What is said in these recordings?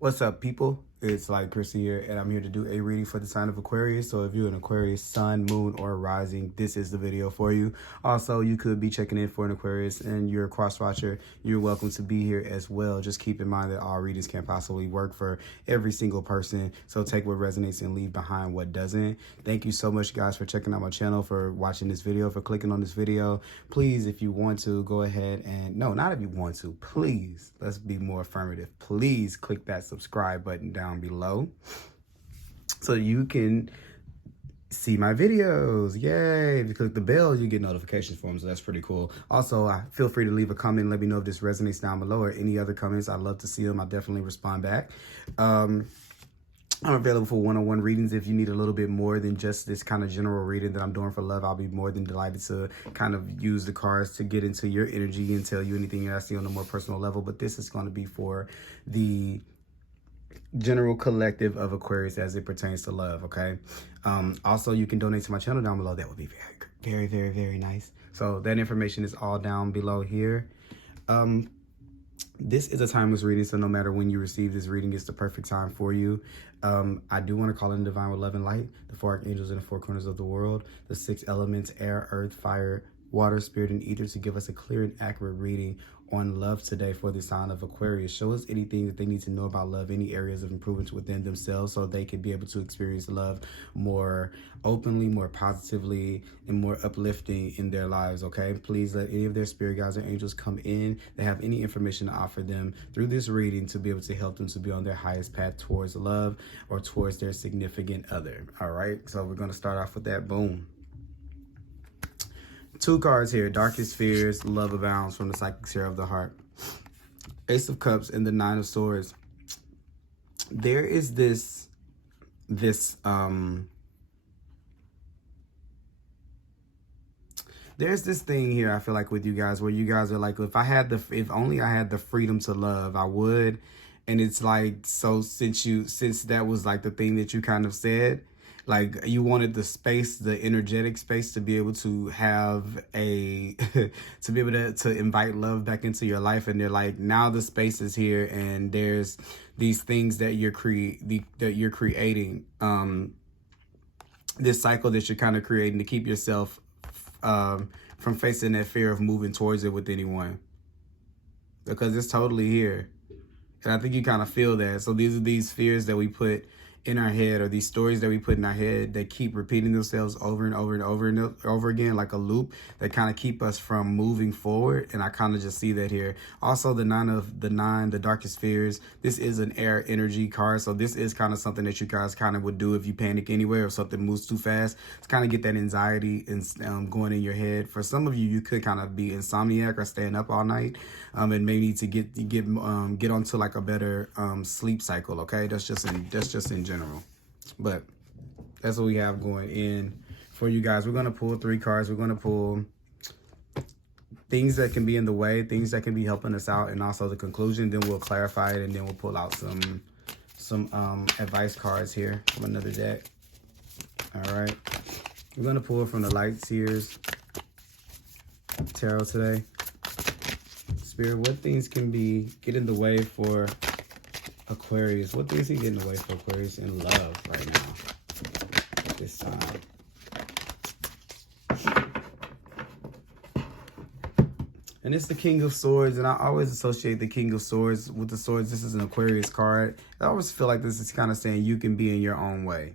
What's up, people? It's Thelightchrissy here, and I'm here to do a reading for the sign of Aquarius. So if you're an Aquarius sun, moon, or rising, this is the video for you. Also, you could be checking in for an Aquarius and you're a cross-watcher. You're welcome to be here as well. Just keep in mind that all readings can't possibly work for every single person. So take what resonates and leave behind what doesn't. Thank you so much, guys, for checking out my channel, for watching this video, for clicking on this video. Please, if you want to, go ahead and, no, not if you want to, please, let's be more affirmative. Please click that subscribe button down below so you can see my videos. Yay. If you click the bell, you get notifications for them, so that's pretty cool. Also, feel free to leave a comment and let me know if this resonates down below, or any other comments. I'd love to see them. I'll definitely respond back. I'm available for one-on-one readings. If you need a little bit more than just this kind of general reading that I'm doing for love, I'll be more than delighted to kind of use the cards to get into your energy and tell you anything I see on a more personal level. But this is going to be for the general collective of Aquarius as it pertains to love, okay? Also, you can donate to my channel down below. That would be very nice. So that information is all down below here. This is a timeless reading, so no matter when you receive this reading, it's the perfect time for you. I do want to call in divine with love and light, the 4 archangels in the 4 corners of the world, the 6 elements, air, earth, fire, water, spirit, and ether, to give us a clear and accurate reading on love today for the sign of Aquarius. Show us anything that they need to know about love, any areas of improvement within themselves, so they can be able to experience love more openly, more positively, and more uplifting in their lives, okay? Please let any of their spirit guides or angels come in that have any information to offer them through this reading to be able to help them to be on their highest path towards love or towards their significant other. All right, so we're going to start off with that. Boom. 2 cards here. Darkest fears, love abounds, from the psychic seer of the heart. Ace of Cups and the 9 of Swords. There is there's this thing here, I feel like, with you guys, where you guys are like, if only I had the freedom to love, I would. And it's like, so since that was like the thing that you kind of said, like you wanted the space, the energetic space, to be able to have to be able to invite love back into your life. And they're like, now the space is here, and there's these things that you're creating, this cycle that you're kind of creating to keep yourself from facing that fear of moving towards it with anyone, because it's totally here. And I think you kind of feel that. So these are these fears that we put in our head, or these stories that we put in our head that keep repeating themselves over and over and over and over again, like a loop, that kind of keep us from moving forward. And I kind of just see that here. Also, the 9, the darkest fears. This is an air energy card, so this is kind of something that you guys kind of would do if you panic anywhere, or something moves too fast. It's kind of get that anxiety and going in your head. For some of you, you could kind of be insomniac or staying up all night, and maybe to get onto like a better sleep cycle. Okay, that's just in general, but that's what we have going in for you guys. We're going to pull 3 cards. We're going to pull things that can be in the way, things that can be helping us out, and also the conclusion. Then we'll clarify it, and then we'll pull out some advice cards here from another deck. All right, we're going to pull from the Light Seers Tarot today. Spirit, what things can get in the way for Aquarius? What things can get in the way for Aquarius in love right now, this time? And it's the King of Swords, and I always associate the King of Swords with the swords. This is an Aquarius card. I always feel like this is kind of saying you can be in your own way.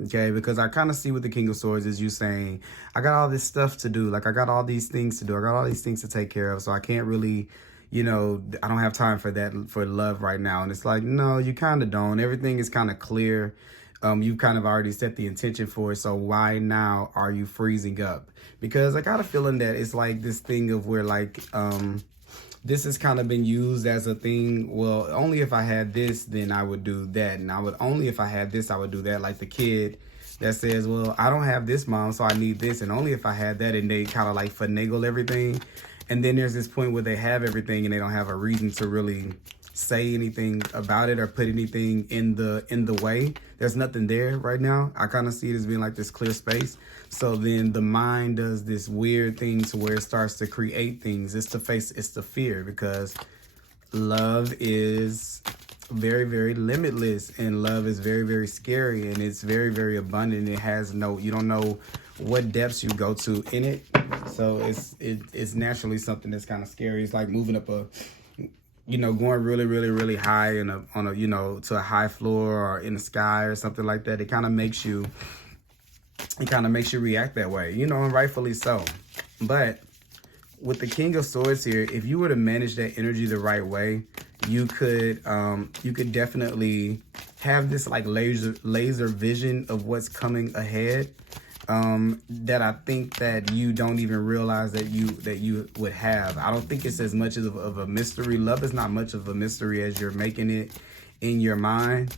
Okay, because I kind of see with the King of Swords is you saying, I got all this stuff to do. Like, I got all these things to do. I got all these things to take care of. So I can't really, I don't have time for that, for love right now. And it's like, no, you kind of don't. Everything is kind of clear. You've kind of already set the intention for it. So why now are you freezing up? Because I got a feeling that it's like this thing of where, like, this has kind of been used as a thing. Well, only if I had this, then I would do that. And only if I had this, I would do that. Like the kid that says, well, I don't have this, mom, so I need this. And only if I had that, and they kind of like finagle everything. And then there's this point where they have everything and they don't have a reason to really say anything about it or put anything in the way. There's nothing there right now. I kind of see it as being like this clear space. So then the mind does this weird thing to where it starts to create things. It's the fear, because love is very, very limitless, and love is very, very scary, and it's very, very abundant. It has no, you don't know what depths you go to in it. So it's naturally something that's kind of scary. It's like moving up a, you know, going really, really, really high on a, you know, to a high floor or in the sky or something like that. It kind of makes you react that way, you know, and rightfully so. But with the King of Swords here, if you were to manage that energy the right way, you could definitely have this like laser vision of what's coming ahead, that I think that you don't even realize that you would have. I don't think it's as much of a mystery. Love is not much of a mystery as you're making it in your mind.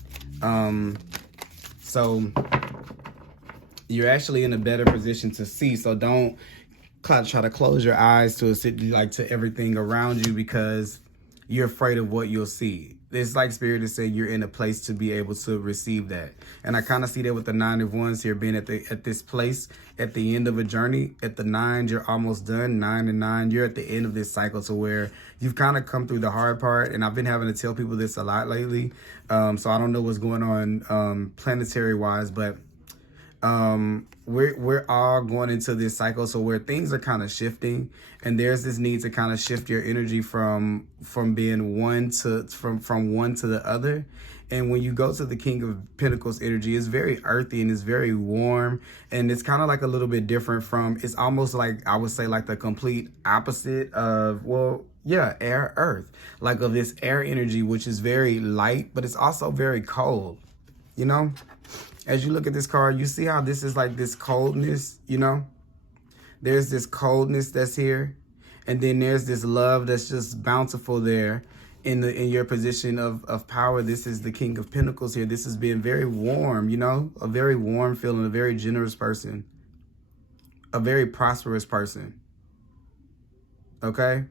So you're actually in a better position to see. So don't try to close your eyes to everything around you, because you're afraid of what you'll see. It's like Spirit is saying you're in a place to be able to receive that. And I kind of see that with the 9 of Wands here, being at this place at the end of a journey. At the 9, you're almost done. 9 and 9, you're at the end of this cycle, to where you've kind of come through the hard part. And I've been having to tell people this a lot lately. So I don't know what's going on planetary wise, but we're all going into this cycle, so where things are kind of shifting, and there's this need to kind of shift your energy from being one to the other. And when you go to the King of Pentacles energy, it's very earthy and it's very warm, and it's kind of like a little bit different from, it's almost like, I would say, like the complete opposite of, well, yeah, air, earth, like of this air energy, which is very light, but it's also very cold, you know. As you look at this card, you see how this is like this coldness, you know? There's this coldness that's here. And then there's this love that's just bountiful there in your position of power. This is the King of Pentacles here. This is being very warm, you know? A very warm feeling, a very generous person. A very prosperous person. Okay?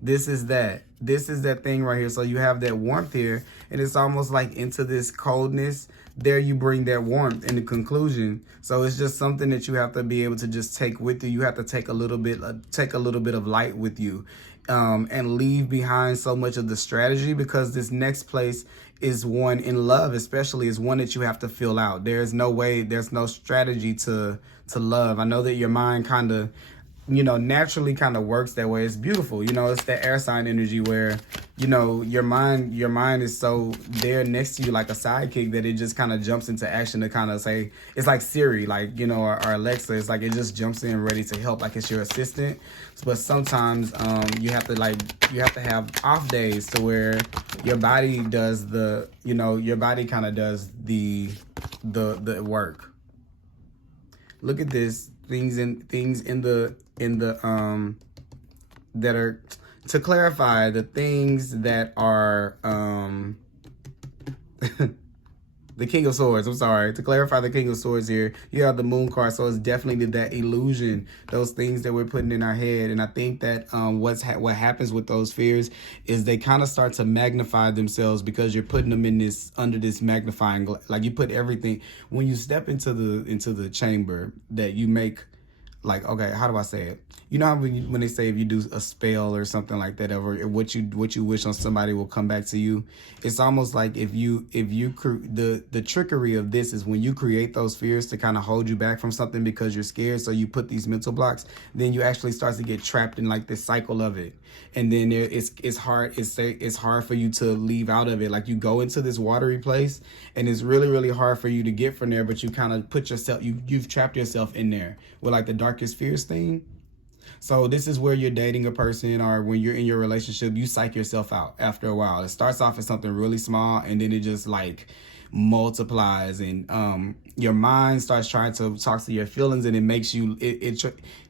This is that. This is that thing right here. So you have that warmth here, and it's almost like into this coldness. There you bring that warmth in the conclusion. So it's just something that you have to be able to just take with you. You have to take a little bit of light with you, and leave behind so much of the strategy, because this next place is one in love, especially, is one that you have to fill out. There's no way, there's no strategy to love. I know that your mind kind of, you know, naturally kind of works that way. It's beautiful. You know, it's the air sign energy where, you know, your mind is so there next to you like a sidekick that it just kind of jumps into action to kind of say, it's like Siri, like, you know, or Alexa. It's like it just jumps in ready to help, like it's your assistant. But sometimes you have to have off days to where your body does the, you know, your body kind of does the work. Look at this. Things in the that are, to clarify, the things that are the King of Swords. I'm sorry. To clarify the King of Swords here, you have the Moon card, so it's definitely that illusion, those things that we're putting in our head. And I think that what happens with those fears is they kind of start to magnify themselves, because you're putting them in this, under this magnifying glass. Like you put everything, when you step into the chamber that you make, like, okay, how do I say it? You know how when they say if you do a spell or something like that, or what you wish on somebody will come back to you. It's almost like if you the trickery of this is when you create those fears to kind of hold you back from something because you're scared. So you put these mental blocks, then you actually start to get trapped in like this cycle of it, and then it's hard for you to leave out of it. Like you go into this watery place, and it's really, really hard for you to get from there. But you kind of put yourself, you've trapped yourself in there with like the darkest fears thing. So this is where you're dating a person, or when you're in your relationship, you psych yourself out after a while. It starts off as something really small, and then it just like multiplies, and your mind starts trying to talk to your feelings, and it makes you,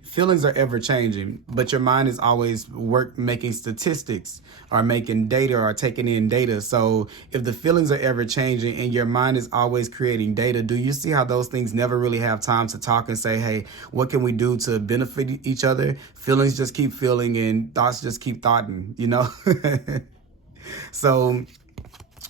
feelings are ever changing, but your mind is always making statistics or making data or taking in data. So if the feelings are ever changing and your mind is always creating data, do you see how those things never really have time to talk and say, hey, what can we do to benefit each other? Feelings just keep feeling and thoughts just keep thoughting, you know? So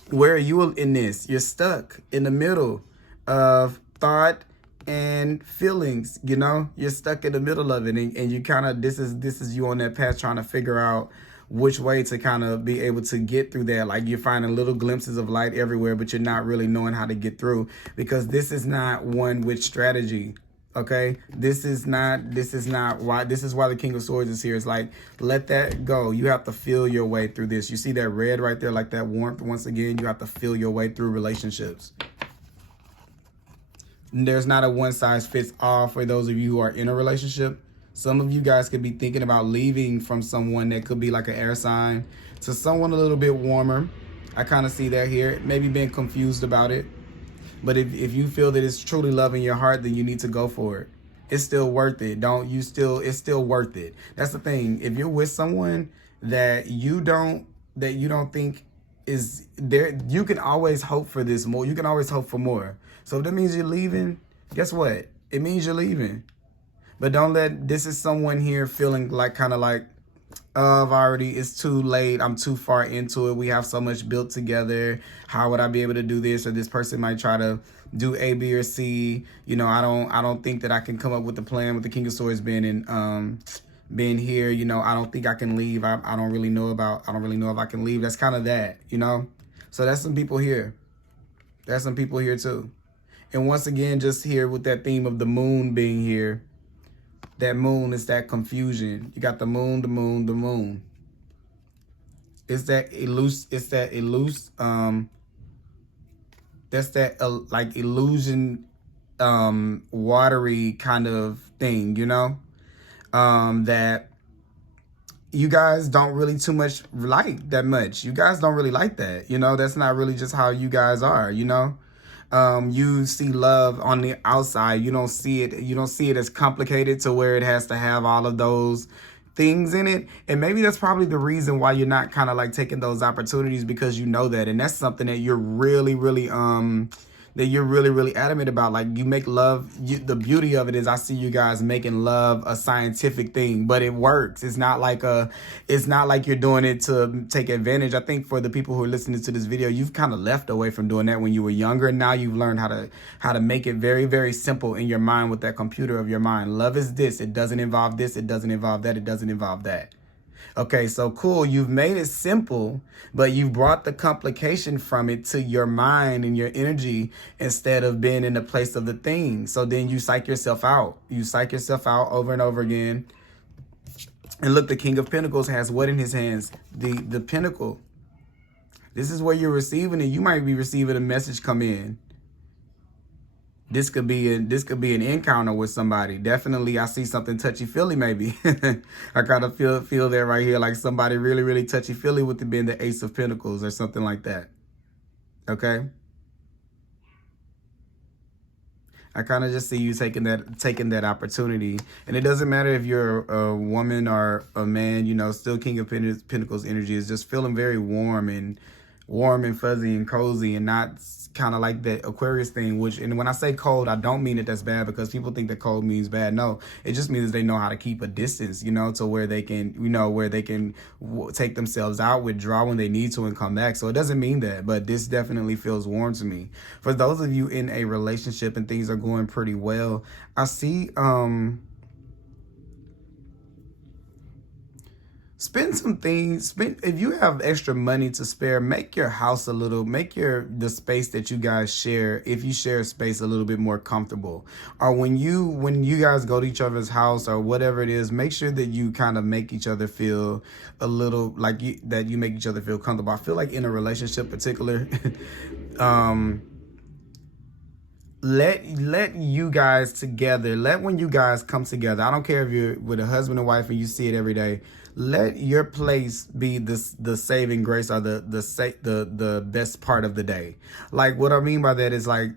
where are you in this? You're stuck in the middle of thought and feelings, you know? You're stuck in the middle of it, and you kind of, this is you on that path trying to figure out which way to kind of be able to get through that. Like you're finding little glimpses of light everywhere, but you're not really knowing how to get through, because this is not one with strategy. Okay, this is why the King of Swords is here. It's like, let that go. You have to feel your way through this. You see that red right there, like that warmth. Once again, you have to feel your way through relationships. There's not a one size fits all for those of you who are in a relationship. Some of you guys could be thinking about leaving from someone that could be like an air sign to someone a little bit warmer. I kind of see that here. Maybe being confused about it. But if you feel that it's truly love in your heart, then you need to go for it. It's still worth it. It's still worth it. That's the thing. If you're with someone that you don't think is there, you can always hope for this more. You can always hope for more. So if that means you're leaving, guess what? It means you're leaving. But don't let, this is someone here feeling like kind of like, it's too late. I'm too far into it. We have so much built together. How would I be able to do this? Or this person might try to do A, B, or C. You know, I don't think that I can come up with a plan with the King of Swords being here. You know, I don't think I can leave. I don't really know if I can leave. That's kind of that, you know? So that's some people here. There's some people here too. And once again, just here with that theme of the moon being here. That moon is that confusion. You got the moon, the moon, the moon. It's that that's that like illusion, watery kind of thing, you know? That you guys don't really too much like that much. You guys don't really like that, you know? That's not really just how you guys are, you know? You see love on the outside. You don't see it as complicated to where it has to have all of those things in it. And maybe that's probably the reason why you're not kind of like taking those opportunities, because you know that. And that's something that you're really adamant about. Like, you make love, the beauty of it is I see you guys making love a scientific thing, but it works. It's not like you're doing it to take advantage. I think for the people who are listening to this video, you've kind of left away from doing that when you were younger. Now you've learned how to make it very, very simple in your mind with that computer of your mind. Love is this. It doesn't involve this. It doesn't involve that. It doesn't involve that. Okay, so cool. You've made it simple, but you've brought the complication from it to your mind and your energy instead of being in the place of the thing. So then you psych yourself out. You psych yourself out over and over again. And look, the King of Pentacles has what in his hands? The Pentacle. This is where you're receiving it. You might be receiving a message come in. This could be an encounter with somebody. Definitely, I see something touchy-feely maybe. I kind of feel that right here, like somebody really, really touchy-feely with it being the Ace of Pentacles or something like that. Okay? I kind of just see you taking that opportunity. And it doesn't matter if you're a woman or a man, you know, still King of Pentacles energy is just feeling very warm and fuzzy and cozy, and not kind of like that Aquarius thing, and when I say cold, I don't mean that that's bad, because people think that cold means bad. No, it just means they know how to keep a distance, you know, to where they can, take themselves out, withdraw when they need to, and come back. So it doesn't mean that, but this definitely feels warm to me. For those of you in a relationship and things are going pretty well, I see, spend some things. If you have extra money to spare, make your house the space that you guys share, if you share space, a little bit more comfortable. Or when you guys go to each other's house or whatever it is, make sure that you kind of make each other feel a little like that you make each other feel comfortable. I feel like in a relationship in particular, let you guys together, when you guys come together, I don't care if you're with a husband and wife and you see it every day, let your place be the saving grace, or the best part of the day. Like, what I mean by that is, like,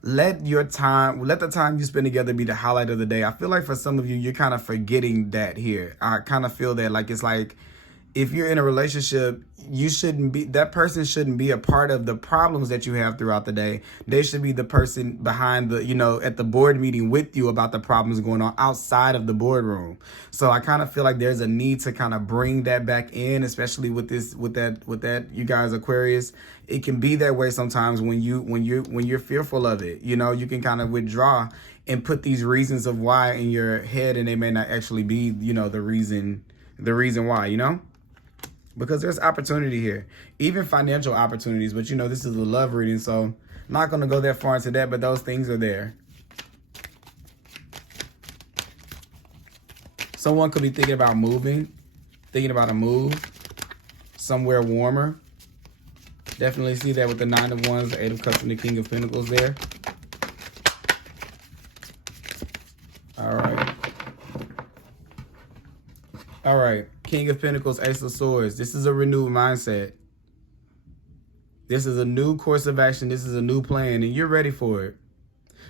let the time you spend together be the highlight of the day. I feel like for some of you, you're kind of forgetting that here. I kind of feel that, like, it's like, if you're in a relationship, that person shouldn't be a part of the problems that you have throughout the day. They should be the person behind at the board meeting with you about the problems going on outside of the boardroom. So I kind of feel like there's a need to kind of bring that back in, especially with that, you guys, Aquarius. It can be that way sometimes when you're fearful of it. You know, you can kind of withdraw and put these reasons of why in your head, and they may not actually be, the reason why, you know? because there's opportunity here, even financial opportunities. But you know, this is a love reading, so I'm not going to go that far into that, but those things are there. Someone could be thinking about moving, thinking about a move somewhere warmer. Definitely see that with the 9 of Wands, the 8 of Cups, and the King of Pentacles there. All right. All right. King of Pentacles, Ace of Swords. This is a renewed mindset. This is a new course of action. This is a new plan, and you're ready for it.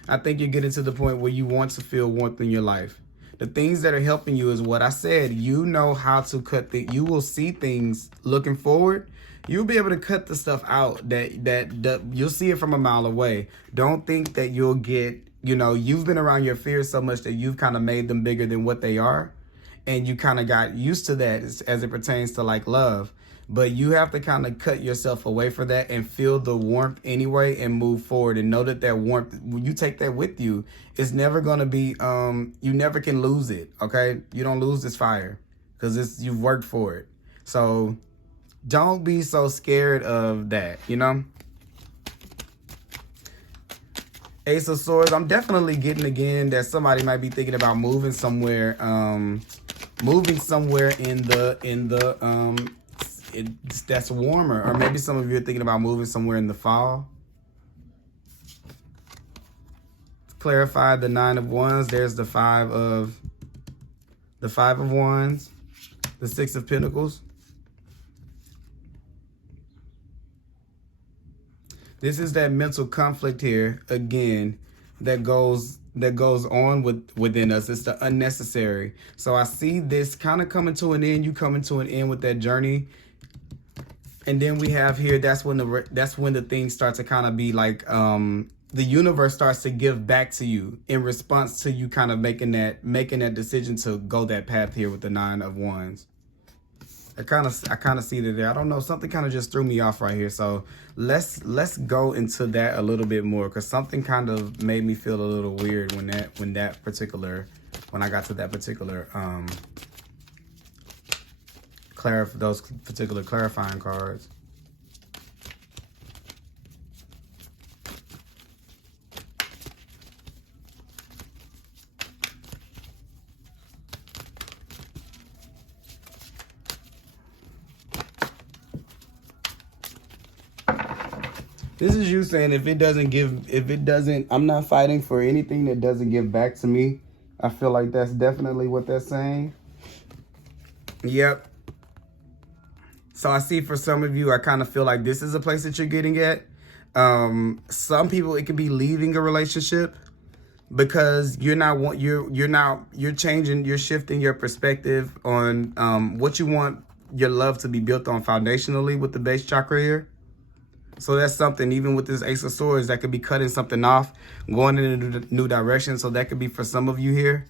I think you're getting to the point where you want to feel warmth in your life. The things that are helping you is what I said. You know how to cut you will see things looking forward. You'll be able to cut the stuff out that you'll see it from a mile away. Don't think that you'll get, you know, you've been around your fears so much that you've kind of made them bigger than what they are. And you kind of got used to that as it pertains to like love. But you have to kind of cut yourself away from that and feel the warmth anyway and move forward and know that that warmth, when you take that with you, it's never going to be, you never can lose it, okay? You don't lose this fire because you've worked for it. So don't be so scared of that, you know? Ace of Swords, I'm definitely getting again that somebody might be thinking about moving somewhere, that's warmer, or maybe some of you are thinking about moving somewhere in the fall. Clarify the 9 of Wands. There's the 5 of Wands, the 6 of Pentacles. This is that mental conflict here again that goes on within us. It's the unnecessary. So I see this kind of coming to an end. You coming to an end with that journey. And then we have here, that's when the things start to kind of be like, the universe starts to give back to you in response to you kind of making that decision to go that path here with the 9 of Wands. I kind of see that there. I don't know, something kind of just threw me off right here. So let's go into that a little bit more, because something kind of made me feel a little weird when I got to that particular those particular clarifying cards. This is you saying I'm not fighting for anything that doesn't give back to me. I feel like that's definitely what that's saying. Yep. So I see for some of you, I kind of feel like this is a place that you're getting at. Some people, it could be leaving a relationship because you're shifting your perspective on what you want your love to be built on foundationally with the base chakra here. So that's something, even with this Ace of Swords, that could be cutting something off, going in a new direction. So that could be for some of you here.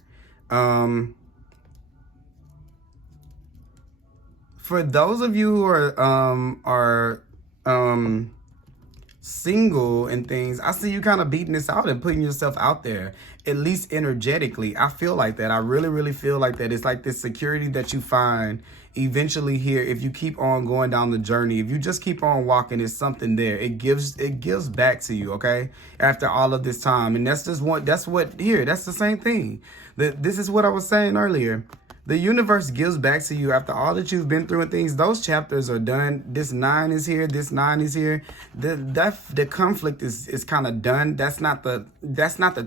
For those of you who are single and things, I see you kind of beating this out and putting yourself out there, at least energetically. I feel like that. I really, really feel like that. It's like this security that you find eventually here. If you keep on going down the journey, if you just keep on walking, it's something there. It gives back to you, okay? After all of this time. And that's the same thing. This is what I was saying earlier. The universe gives back to you after all that you've been through and things. Those chapters are done. This 9 is here. This 9 is here. The conflict is kind of done. That's not the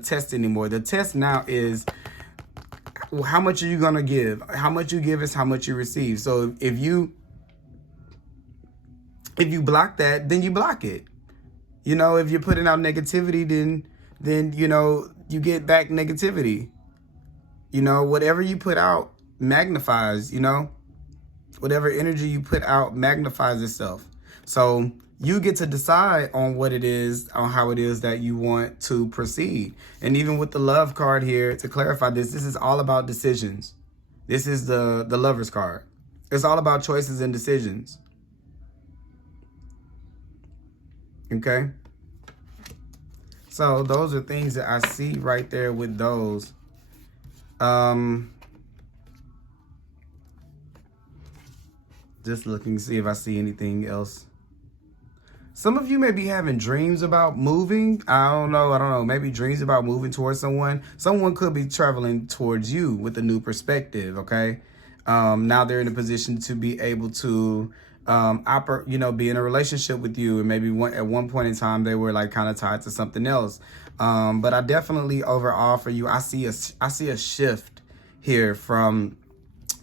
test anymore. The test now is, how much are you gonna give? How much you give is how much you receive. So if you block that, then you block it. You know, if you're putting out negativity, then you know you get back negativity. You know, whatever you put out magnifies, you know, whatever energy you put out magnifies itself. So you get to decide on what it is, on how it is that you want to proceed. And even with the love card here, to clarify this is all about decisions. This is the Lover's card. It's all about choices and decisions. Okay? So those are things that I see right there with those. Just looking to see if I see anything else. Some of you may be having dreams about moving. I don't know. Maybe dreams about moving towards someone. Someone could be traveling towards you with a new perspective, okay? Now they're in a position to be able to be in a relationship with you. And maybe at one point in time, they were like kind of tied to something else. But I definitely overall for you, I see a shift here from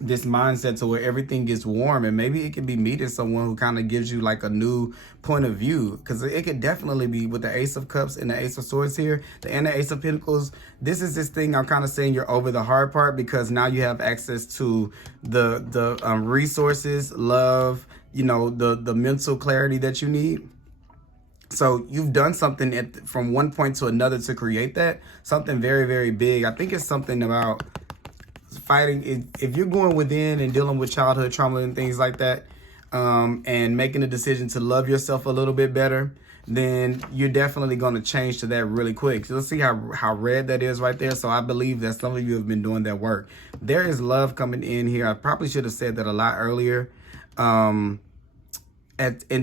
this mindset to where everything gets warm, and maybe it could be meeting someone who kind of gives you like a new point of view, because it could definitely be with the Ace of Cups and the Ace of Swords here and the Ace of Pentacles. This is this thing I'm kind of saying you're over the hard part, because now you have access to the resources, love, the mental clarity that you need. So you've done something from one point to another to create that, something very, very big. I think it's something about fighting. If you're going within and dealing with childhood trauma and things like that, and making a decision to love yourself a little bit better, then you're definitely going to change to that really quick. So let's see how red that is right there. So I believe that some of you have been doing that work. There is love coming in here. I probably should have said that a lot earlier, in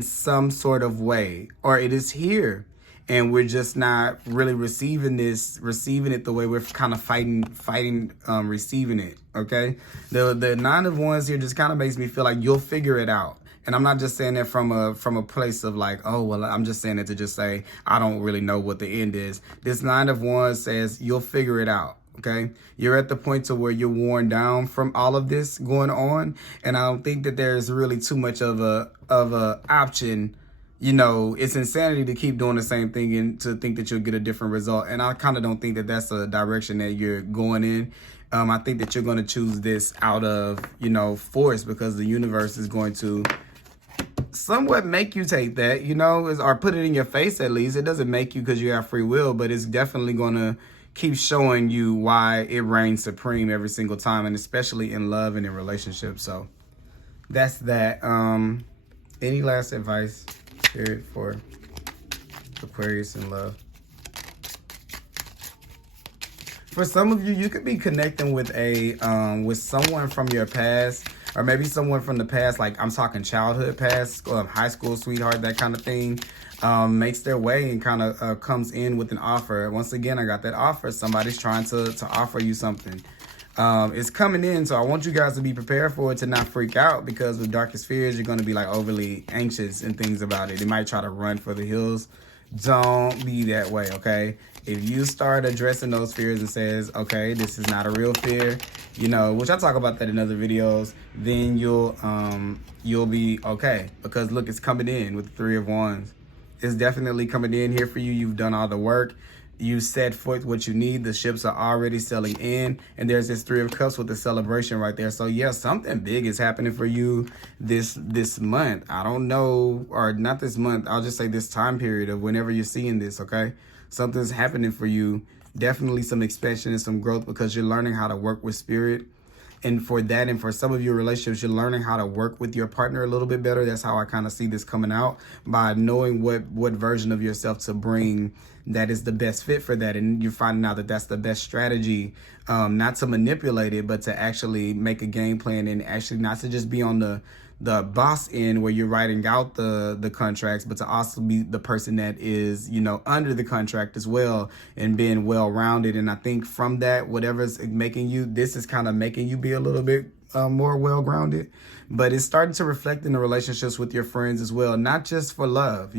some sort of way, or it is here. And we're just not really receiving it the way we're kind of fighting, receiving it, okay? The Nine of Wands here just kind of makes me feel like you'll figure it out. And I'm not just saying that from a place of like, oh, well, I'm just saying it to just say, I don't really know what the end is. This Nine of Wands says you'll figure it out, okay? You're at the point to where you're worn down from all of this going on. And I don't think that there's really too much of a option. It's insanity to keep doing the same thing and to think that you'll get a different result. And I kind of don't think that that's a direction that you're going in. I think that you're going to choose this out of, force, because the universe is going to somewhat make you take that, or put it in your face at least. It doesn't make you because you have free will, but it's definitely going to keep showing you why it reigns supreme every single time, and especially in love and in relationships. So that's that. Any last advice, Spirit, for Aquarius in love? For some of you, you could be connecting with with someone from your past, or maybe someone from the past, like I'm talking childhood past, high school sweetheart, that kind of thing, makes their way and kind of comes in with an offer. Once again, I got that offer. Somebody's trying to offer you something. It's coming in, so I want you guys to be prepared for it, to not freak out, because with darkest fears, you're going to be like overly anxious and things about it. They might try to run for the hills. Don't be that way, okay? If you start addressing those fears and says, okay, this is not a real fear, which I talk about that in other videos, then you'll be okay. Because look, it's coming in with the Three of Wands. It's definitely coming in here for you. You've done all the work. You set forth what you need. The ships are already selling in, and there's this Three of Cups with the celebration right there. So yeah, something big is happening for you this month. I don't know, or not this month. I'll just say this time period of whenever you're seeing this, okay? Something's happening for you. Definitely some expansion and some growth, because you're learning how to work with spirit. And for that, and for some of your relationships, you're learning how to work with your partner a little bit better. That's how I kind of see this coming out, by knowing what version of yourself to bring that is the best fit for that. And you're finding out that that's the best strategy, not to manipulate it, but to actually make a game plan, and actually not to just be on the boss end where you're writing out the contracts, but to also be the person that is, under the contract as well, and being well-rounded. And I think from that, whatever's making you, this is kind of making you be a little bit more well-grounded, but it's starting to reflect in the relationships with your friends as well, not just for love,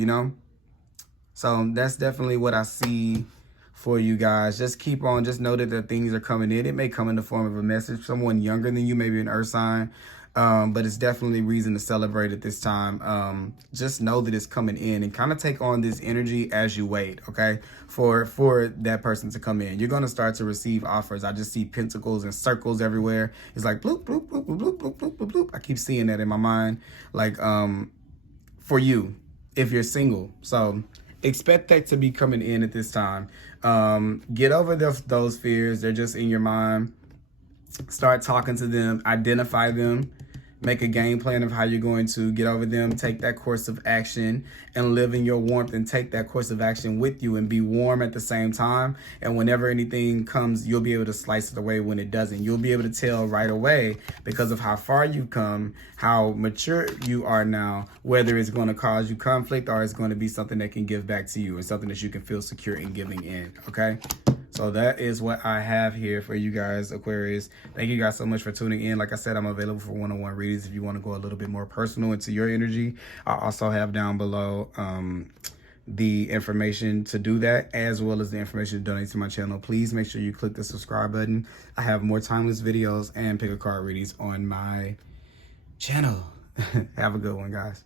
So that's definitely what I see for you guys. Just keep on, just know that the things are coming in. It may come in the form of a message, someone younger than you, maybe an earth sign, but it's definitely reason to celebrate at this time. Just know that it's coming in, and kind of take on this energy as you wait, okay, for that person to come in. You're going to start to receive offers. I just see pentacles and circles everywhere. It's like bloop, bloop, bloop, bloop, bloop, bloop, bloop, bloop, bloop. I keep seeing that in my mind, like for you, if you're single. So expect that to be coming in at this time. Get over those fears. They're just in your mind. Start talking to them, identify them, make a game plan of how you're going to get over them, take that course of action and live in your warmth, and take that course of action with you and be warm at the same time. And whenever anything comes, you'll be able to slice it away when it doesn't. You'll be able to tell right away, because of how far you've come, how mature you are now, whether it's going to cause you conflict or it's going to be something that can give back to you and something that you can feel secure in giving in, okay? So that is what I have here for you guys, Aquarius. Thank you guys so much for tuning in. Like I said, I'm available for one-on-one readings if you want to go a little bit more personal into your energy. I also have down below the information to do that, as well as the information to donate to my channel. Please make sure you click the subscribe button. I have more timeless videos and pick a card readings on my channel. Have a good one, guys.